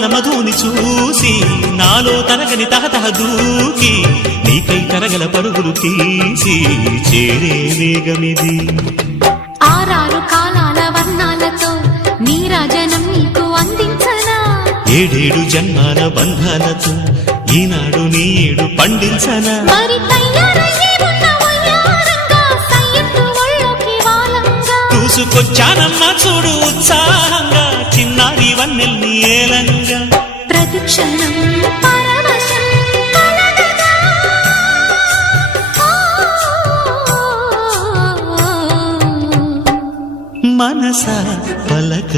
యవ్వన మధుని చూసి నాలో తరగని తహతహ దూకి నీకై తరగల పరుగులు తీసి చేరే వేగమిది. ఆరారు కాలాల వర్ణాలతో నీరాజనం నీకు అందించనా, ఏడేడు జన్మాల బంధాలతో ఈనాడు నీడు పండించనా. మరి తయారయ్యే ఉన్న వయ్యారంగా సయ్యత్తు ఒళ్ళోకి వాలంగా చూసుకొచ్చానమ్మా చూడు ఉత్సాహంగా చిన్నారి వన్నెల్ని ఏలంగా. ప్రతిక్షణం పరవశం కలగగా మనస పలక